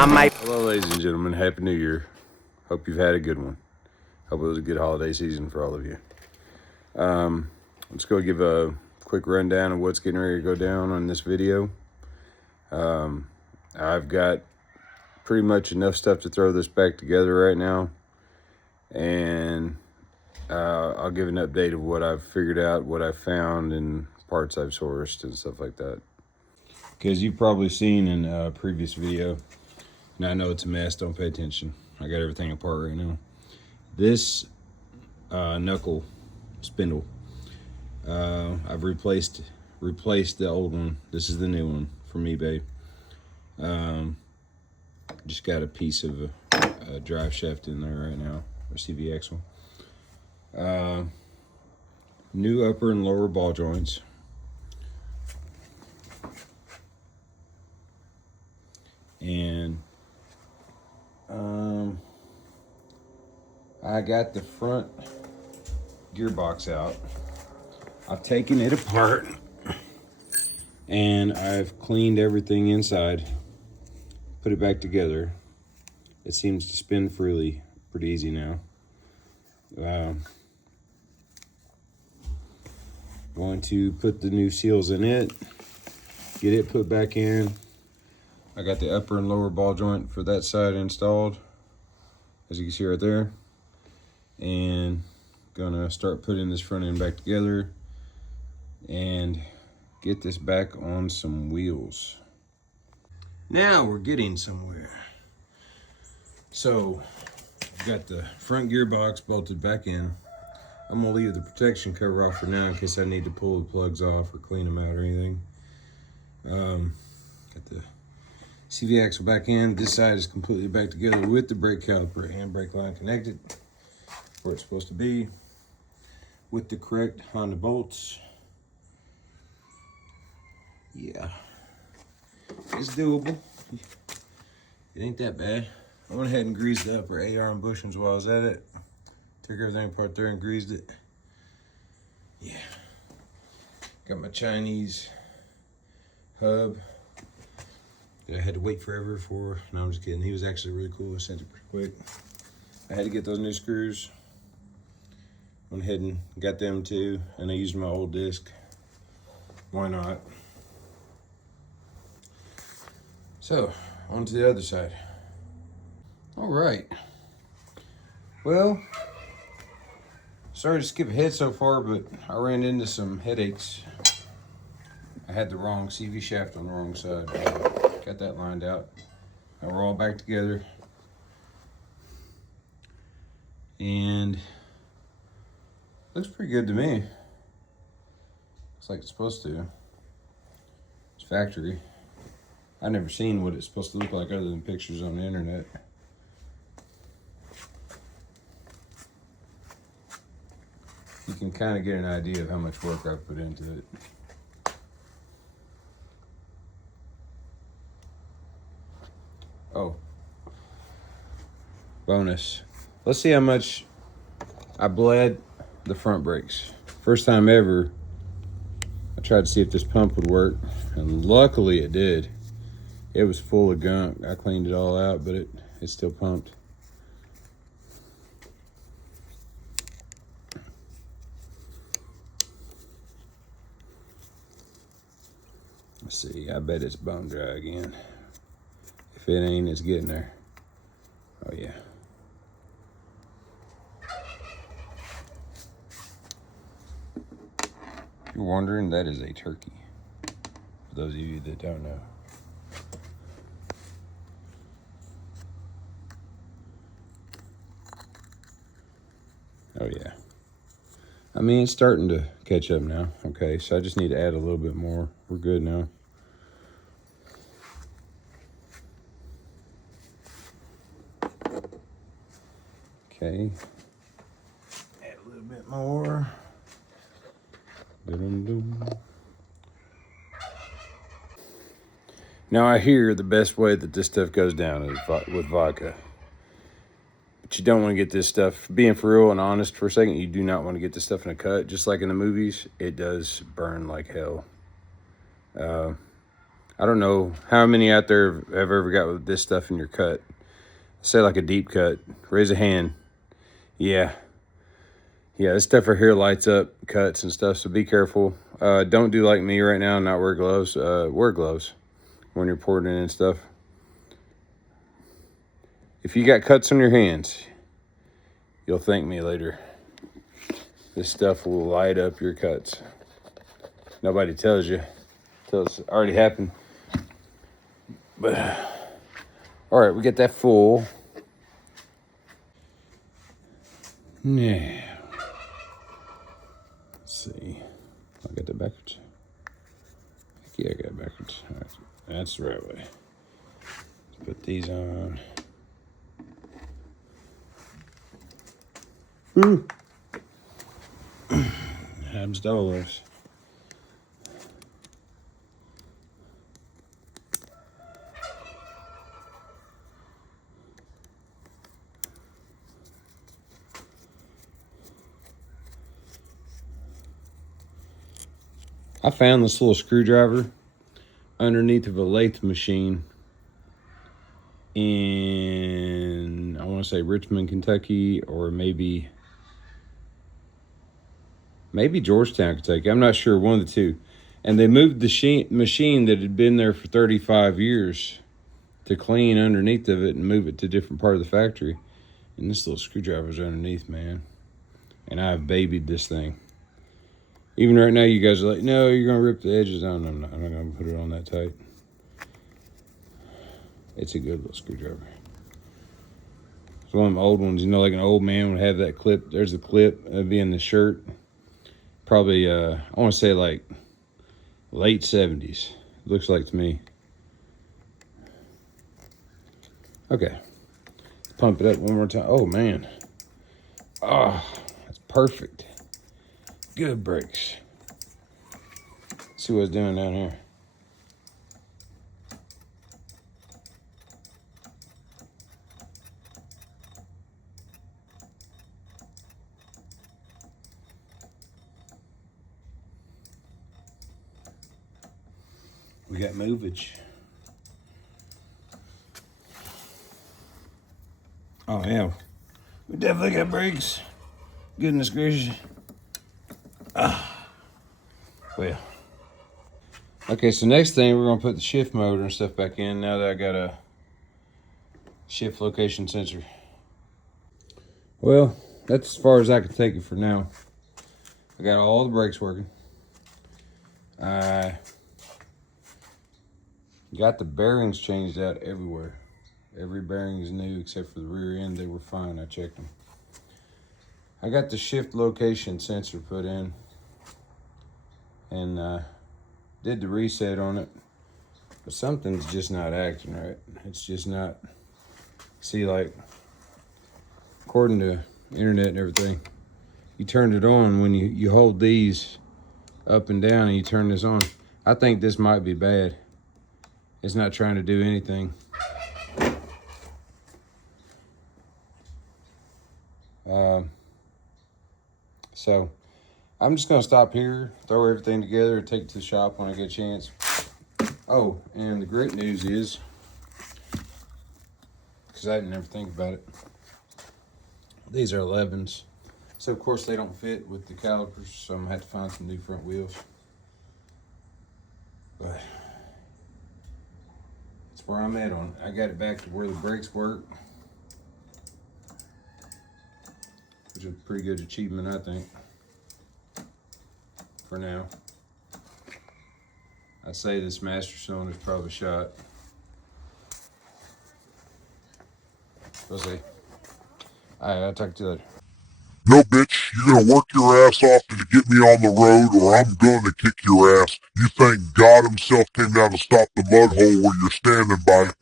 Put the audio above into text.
Hello, ladies and gentlemen. Happy New Year. Hope you've had a good one. Hope it was a good holiday season for all of you. Let's go give a quick rundown of what's getting ready to go down on this video. I've got pretty much enough stuff to throw this back together right now. And I'll give an update of what I've figured out, what I've found, and parts I've sourced and stuff like that. Because you've probably seen in a previous video, and I know it's a mess, don't pay attention. I got everything apart right now. This knuckle spindle, I've replaced the old one. This is the new one from eBay. Just got a piece of a drive shaft in there right now, or CV axle. New upper and lower ball joints. And I got the front gearbox out. I've taken it apart and I've cleaned everything inside, put it back together. It seems to spin freely, pretty easy now. Going to put the new seals in it, get it put back in. I got the upper and lower ball joint for that side installed, as you can see right there. And gonna start putting this front end back together and get this back on some wheels. Now we're getting somewhere. So, got the front gearbox bolted back in. I'm gonna leave the protection cover off for now in case I need to pull the plugs off or clean them out or anything. Got the CV axle back in. This side is completely back together with the brake caliper and brake line connected where it's supposed to be with the correct Honda bolts. Yeah, it's doable. It ain't that bad. I went ahead and greased the upper A-arm bushings while I was at it. Took everything apart there and greased it. Yeah. Got my Chinese hub that I had to wait forever for. No, I'm just kidding. He was actually really cool. I sent it pretty quick. I had to get those new screws. Went ahead and got them too, and I used my old disc. Why not? So, on to the other side. All right. Well, sorry to skip ahead so far, but I ran into some headaches. I had the wrong CV shaft on the wrong side. Got that lined out. Now we're all back together. And looks pretty good to me. Looks like it's supposed to. It's factory. I've never seen what it's supposed to look like other than pictures on the internet. You can kind of get an idea of how much work I've put into it. Oh, bonus. Let's see how much I bled the front brakes. First time ever, I tried to see if this pump would work, and luckily it did. It was full of gunk. I cleaned it all out, but it still pumped. Let's see, I bet it's bone dry again. If it ain't, it's getting there. Oh yeah. If you're wondering, that is a turkey. For those of you that don't know. Oh yeah. I mean, it's starting to catch up now. Okay, so I just need to add a little bit more. We're good now. Okay. Add a little bit more. Dum-dum. Now I hear the best way that this stuff goes down is with vodka. But you don't want to get this stuff, being for real and honest for a second, you do not want to get this stuff in a cut. Just like in the movies, it does burn like hell. I don't know how many out there have ever got with this stuff in your cut. Say like a deep cut. Raise a hand. Yeah. Yeah, this stuff right here lights up cuts and stuff, so be careful. Don't do like me right now and not wear gloves. Wear gloves when you're pouring it in and stuff. If you got cuts on your hands, you'll thank me later. This stuff will light up your cuts. Nobody tells you until it's already happened. But, all right, we get that full. Now, let's see. I got that backwards. Yeah, I got it backwards. All right, that's the right way. Let's put these on. Happens to all of us. I found this little screwdriver underneath of a lathe machine in, I want to say Richmond, Kentucky, or maybe Georgetown, Kentucky. I'm not sure, one of the two. And they moved the machine that had been there for 35 years to clean underneath of it and move it to a different part of the factory. And this little screwdriver's underneath, man. And I've babied this thing. Even right now, you guys are like, no, you're going to rip the edges on. I'm not going to put it on that tight. It's a good little screwdriver. It's one of them old ones, you know, like an old man would have that clip. There's the clip. That'd be in the shirt. Probably, I want to say like late 70s. Looks like to me. Okay. Let's pump it up one more time. Oh, man. Oh, that's perfect. Good brakes. Let's see what it's doing down here. We got movage. Oh yeah, we definitely got brakes. Goodness gracious. Well. Okay, so next thing we're gonna put the shift motor and stuff back in now that I got a shift location sensor. Well, that's as far as I can take it for now. I got all the brakes working. I got the bearings changed out everywhere. Every bearing is new except for the rear end. They were fine, I checked them. I got the shift location sensor put in and did the reset on it, but something's just not acting right. It's just not. See, like, according to internet and everything, you turned it on when you hold these up and down and you turn this on. I think this might be bad. It's not trying to do anything. So I'm just gonna stop here, throw everything together, and take it to the shop when I get a chance. Oh, and the great news is, because I didn't ever think about it, these are 11s. So of course they don't fit with the calipers, so I'm gonna have to find some new front wheels. But that's where I'm at on it. I got it back to where the brakes work, which is a pretty good achievement, I think, for now. I'd say this master cylinder's probably shot. We'll see. All right, I'll talk to you later. No, bitch, you're gonna work your ass off to get me on the road, or I'm gonna kick your ass. You think God himself came down to stop the mud hole where you're standing by?